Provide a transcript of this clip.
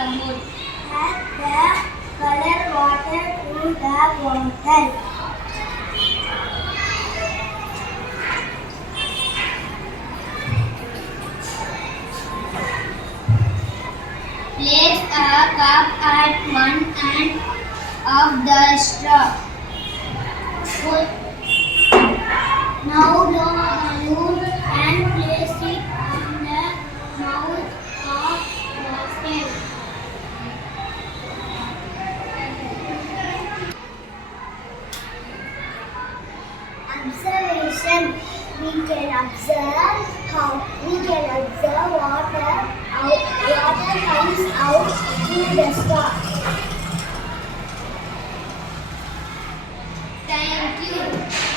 the mold. Add the colored water to the bottle. Place a cup at one end of the straw. Now blow a balloon and place it on the mouth of the stem. Observation. We can observe water comes out through the straw. Thank you.